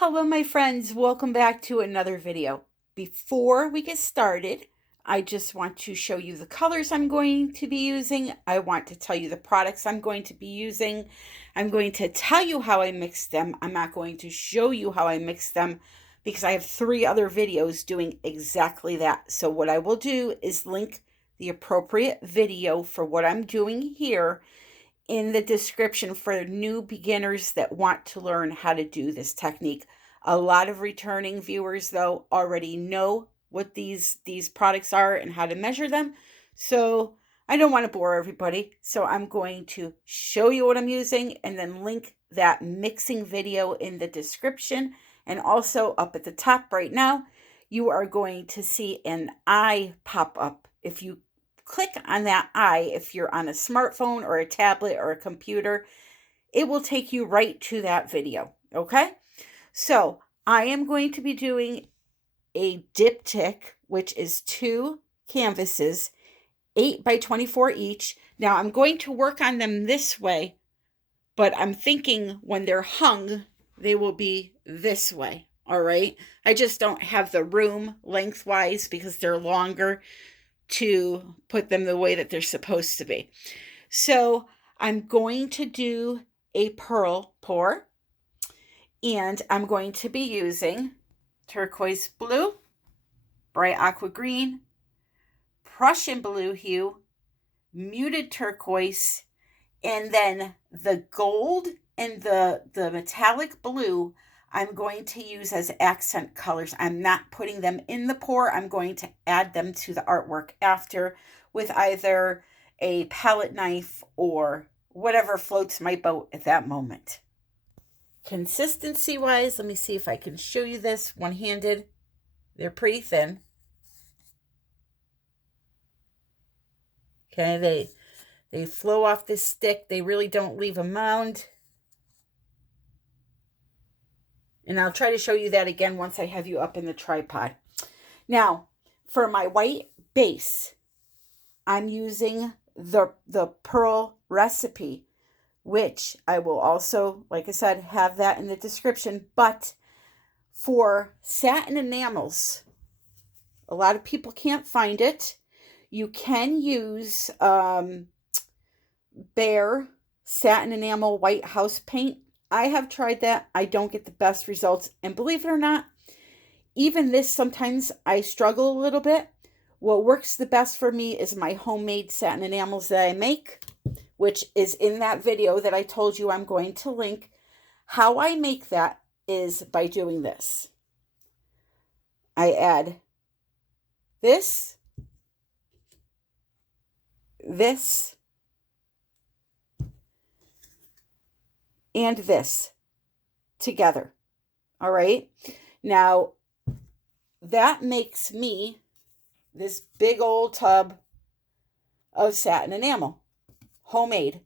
Hello, my friends. Welcome back to another video. Before we get started, I just want to show you the colors I'm going to be using. I want to tell you the products I'm going to be using. I'm going to tell you how I mix them. I'm not going to show you how I mix them because I have 3 other videos doing exactly that. So what I will do is link the appropriate video for what I'm doing here in the description for new beginners that want to learn how to do this technique. A lot of returning viewers, though, already know what these products are and how to measure them. So I don't want to bore everybody. So I'm going to show you what I'm using and then link that mixing video in the description. And also up at the top right now, you are going to see an eye pop up. If you click on that eye, if you're on a smartphone or a tablet or a computer, it will take you right to that video. Okay, so I am going to be doing a diptych, which is 2 canvases, 8 by 24 each. Now I'm going to work on them this way, but I'm thinking when they're hung, they will be this way. All right, I just don't have the room lengthwise because they're longer to put them the way that they're supposed to be. So I'm going to do a pearl pour, and I'm going to be using turquoise blue, bright aqua green, Prussian blue hue, muted turquoise, and then the gold and the metallic blue I'm going to use as accent colors. I'm not putting them in the pour. I'm going to add them to the artwork after with either a palette knife or whatever floats my boat at that moment. Consistency wise, let me see if I can show you this one-handed. They're pretty thin. Okay, they flow off this stick. They really don't leave a mound. And I'll try to show you that again once I have you up in the tripod. Now, for my white base, I'm using the Pearl recipe, which I will also, like I said, have that in the description. But for Satin Enamels, a lot of people can't find it. You can use bare satin enamel white house paint. I have tried that. I don't get the best results. And believe it or not, even this, sometimes I struggle a little bit. What works the best for me is my homemade satin enamels that I make, which is in that video that I told you I'm going to link. How I make that is by doing this. I add this, and this together. All right. Now that makes me this big old tub of satin enamel, homemade.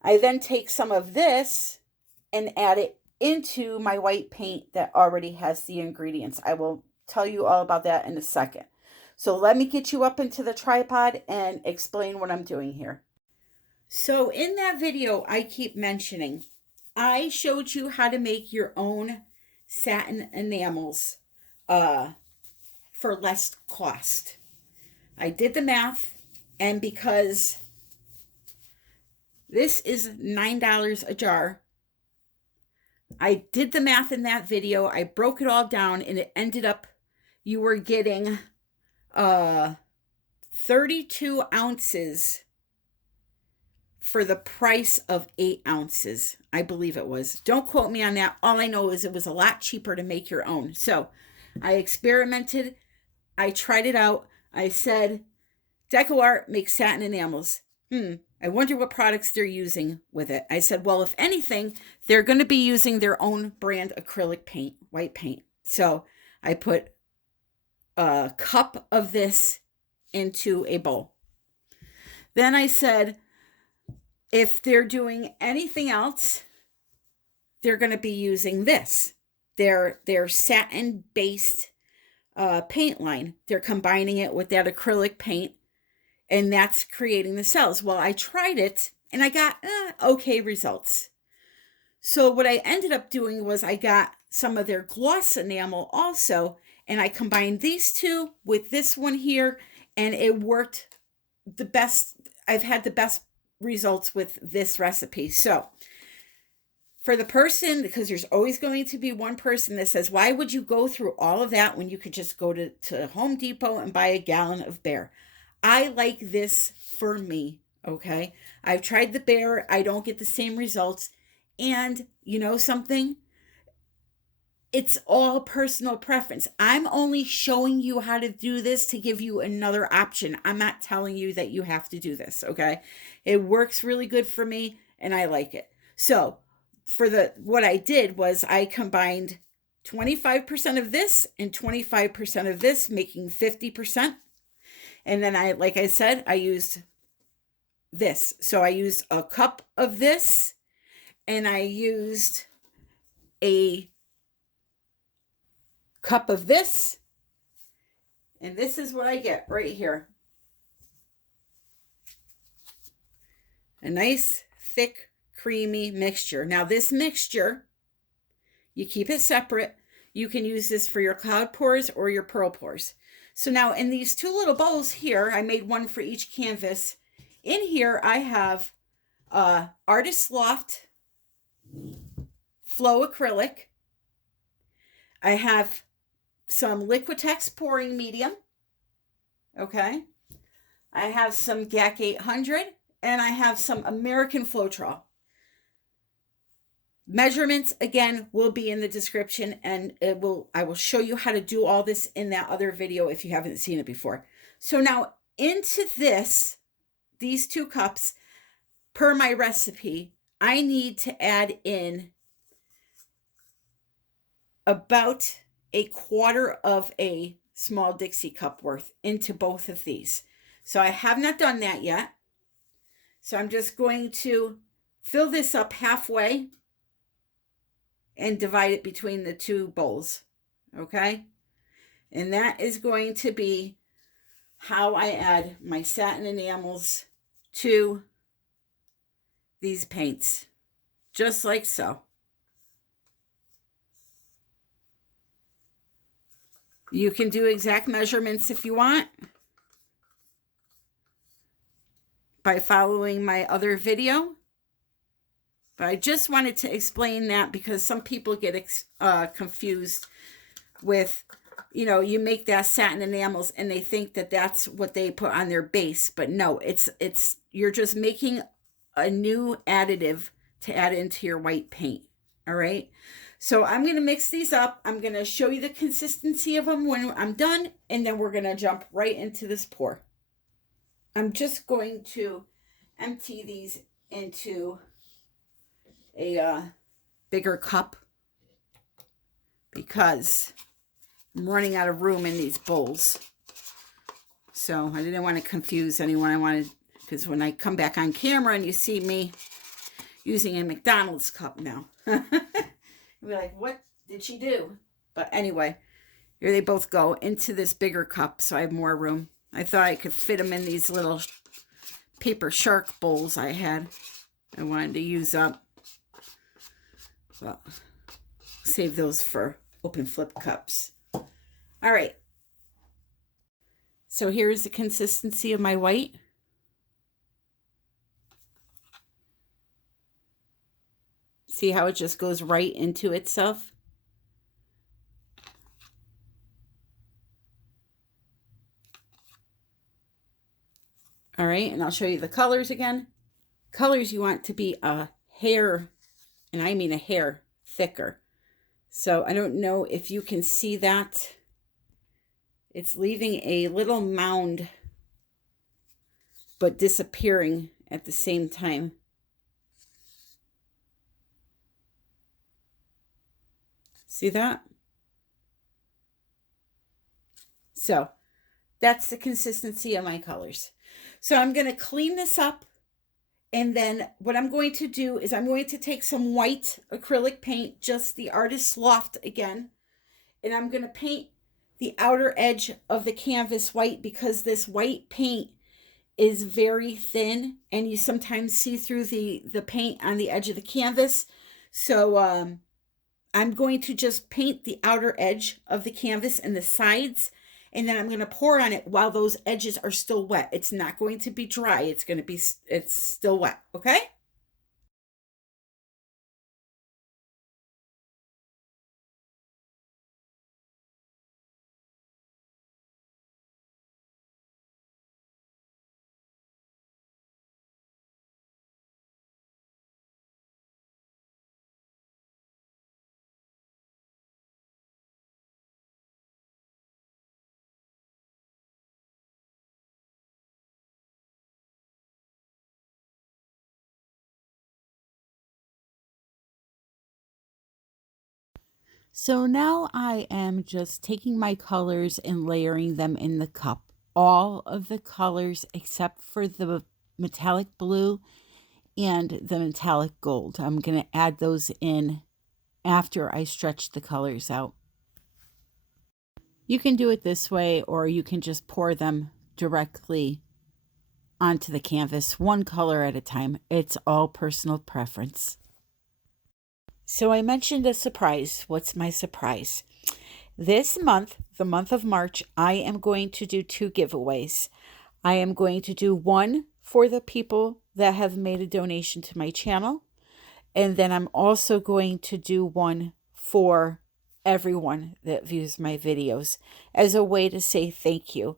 I then take some of this and add it into my white paint that already has the ingredients. I will tell you all about that in a second. So let me get you up into the tripod and explain what I'm doing here. So in that video, I keep mentioning, I showed you how to make your own satin enamels for less cost. I did the math, and because this is $9 a jar, I did the math in that video. I broke it all down, and it ended up you were getting 32 ounces for the price of 8 ounces, I believe it was. Don't quote me on that. All I know is it was a lot cheaper to make your own. So I experimented. I tried it out. I said, DecoArt makes satin enamels. I wonder what products they're using with it. I said, well, if anything, they're going to be using their own brand acrylic paint, white paint. So I put a cup of this into a bowl. Then I said, if they're doing anything else, they're going to be using this. Their satin-based paint line. They're combining it with that acrylic paint, and that's creating the cells. Well, I tried it, and I got okay results. So what I ended up doing was I got some of their gloss enamel also, and I combined these two with this one here, and it worked the best. I've had the best results with this recipe. So for the person, because there's always going to be one person that says, why would you go through all of that when you could just go to Home Depot and buy a gallon of Bear? I like this for me, okay? I've tried the Bear. I don't get the same results. And you know something? It's all personal preference. I'm only showing you how to do this to give you another option. I'm not telling you that you have to do this, okay? It works really good for me, and I like it. So for what I did was I combined 25% of this and 25% of this, making 50%. And then like I said, I used this. So I used a cup of this, and I used a cup of this, and this is what I get right here. A nice, thick, creamy mixture. Now this mixture, you keep it separate. You can use this for your cloud pours or your pearl pours. So now in these two little bowls here, I made one for each canvas. In here, I have Artist Loft Flow Acrylic. I have some Liquitex pouring medium. Okay. I have some GAC 800, and I have some American Floetrol. Measurements, again, will be in the description, and I will show you how to do all this in that other video if you haven't seen it before. So now into these 2 cups, per my recipe, I need to add in about a quarter of a small Dixie cup worth into both of these. So I have not done that yet. So I'm just going to fill this up halfway and divide it between the 2 bowls. Okay. And that is going to be how I add my satin enamels to these paints. Just like so. You can do exact measurements if you want by following my other video. But I just wanted to explain that because some people get confused with, you know, you make that satin enamels and they think that that's what they put on their base. But no, you're just making a new additive to add into your white paint. All right. So I'm going to mix these up. I'm going to show you the consistency of them when I'm done, and then we're going to jump right into this pour. I'm just going to empty these into a bigger cup because I'm running out of room in these bowls. So I didn't want to confuse anyone. I wanted, because when I come back on camera and you see me using a McDonald's cup now. Be like, what did she do? But anyway, here they both go into this bigger cup, so I have more room. I thought I could fit them in these little paper shark bowls I had. I wanted to use up. Well, save those for open flip cups. All right. So here's the consistency of my white. See how it just goes right into itself? All right, and I'll show you the colors again. Colors you want to be a hair, and I mean a hair, thicker. So I don't know if you can see that. It's leaving a little mound, but disappearing at the same time. See that? So that's the consistency of my colors. So I'm going to clean this up. And then what I'm going to do is I'm going to take some white acrylic paint, just the Artist Loft again. And I'm going to paint the outer edge of the canvas white because this white paint is very thin and you sometimes see through the paint on the edge of the canvas. So I'm going to just paint the outer edge of the canvas and the sides, and then I'm going to pour on it while those edges are still wet. It's not going to be dry. It's still wet, okay? So now I am just taking my colors and layering them in the cup. All of the colors except for the metallic blue and the metallic gold. I'm going to add those in after I stretch the colors out. You can do it this way, or you can just pour them directly onto the canvas, one color at a time. It's all personal preference. So I mentioned a surprise. What's my surprise? This month, the month of March, I am going to do 2 giveaways. I am going to do one for the people that have made a donation to my channel. And then I'm also going to do one for everyone that views my videos as a way to say thank you.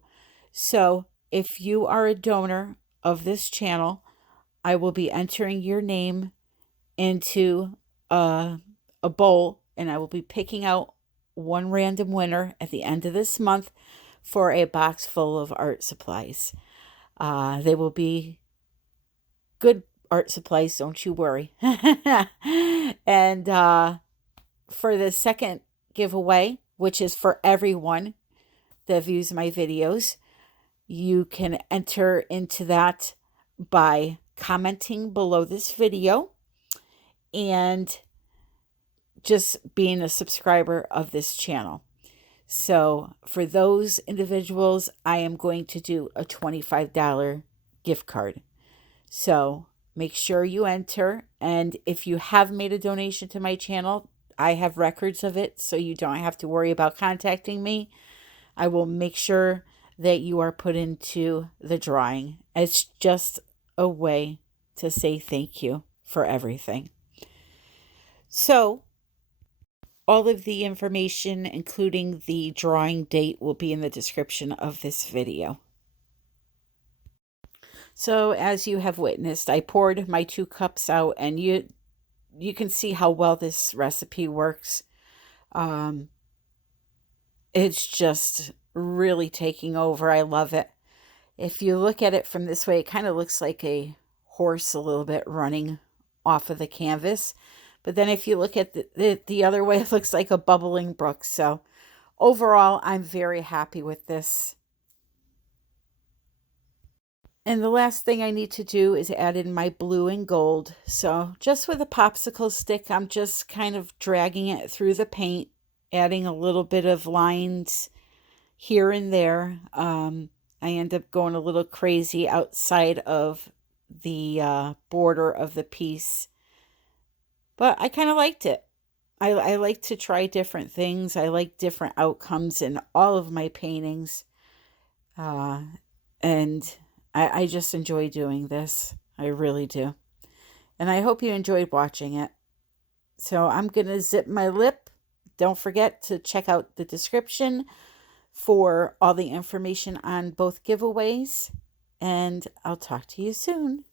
So if you are a donor of this channel, I will be entering your name into a bowl, and I will be picking out one random winner at the end of this month for a box full of art supplies. They will be good art supplies, don't you worry. And for the second giveaway, which is for everyone that views my videos, you can enter into that by commenting below this video and just being a subscriber of this channel. So for those individuals, I am going to do a $25 gift card. So make sure you enter. And if you have made a donation to my channel, I have records of it, so you don't have to worry about contacting me. I will make sure that you are put into the drawing. It's just a way to say thank you for everything. So all of the information, including the drawing date, will be in the description of this video. So as you have witnessed, I poured my 2 cups out, and you can see how well this recipe works. It's just really taking over. I love it. If you look at it from this way, it kind of looks like a horse a little bit running off of the canvas. But then if you look at the other way, it looks like a bubbling brook. So overall, I'm very happy with this. And the last thing I need to do is add in my blue and gold. So just with a popsicle stick, I'm just kind of dragging it through the paint, adding a little bit of lines here and there. I end up going a little crazy outside of the border of the piece. But I kind of liked it. I like to try different things. I like different outcomes in all of my paintings. And I just enjoy doing this. I really do. And I hope you enjoyed watching it. So I'm going to zip my lip. Don't forget to check out the description for all the information on both giveaways. And I'll talk to you soon.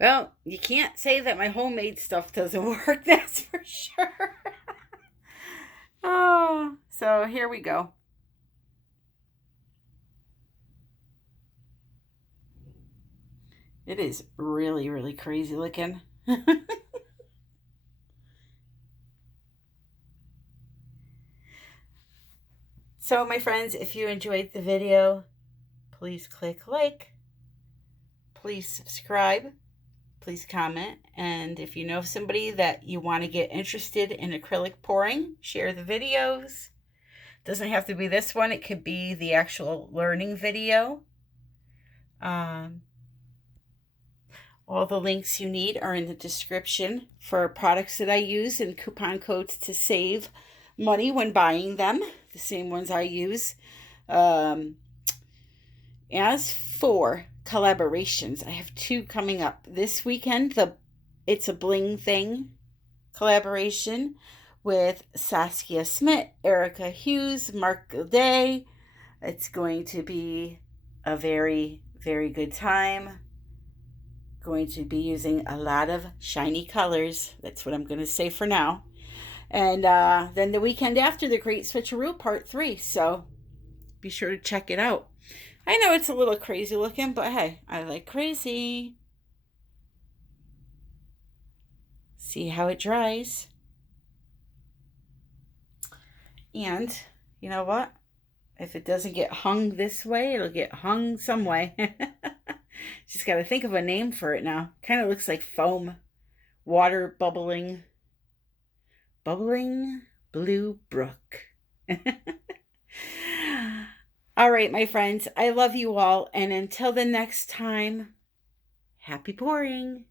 Well, you can't say that my homemade stuff doesn't work, that's for sure. Oh, so here we go. It is really, really crazy looking. So, my friends, if you enjoyed the video, please click like, please subscribe, please comment, and if you know somebody that you want to get interested in acrylic pouring, share the videos. Doesn't have to be this one, it could be the actual learning video. All the links you need are in the description for products that I use and coupon codes to save money when buying them, the same ones I use. As for collaborations, I have 2 coming up this weekend. It's a Bling Thing collaboration with Saskia Smith, Erica Hughes, Mark Gilday. It's going to be a very, very good time. Going to be using a lot of shiny colors. That's what I'm going to say for now. And then the weekend after, the Great Switcheroo Part 3. So be sure to check it out. I know it's a little crazy looking, but hey, I like crazy. See how it dries. And you know what? If it doesn't get hung this way, it'll get hung some way. Just got to think of a name for it now. Kind of looks like foam. Water bubbling. Bubbling Blue Brook. All right, my friends. I love you all. And until the next time, happy pouring.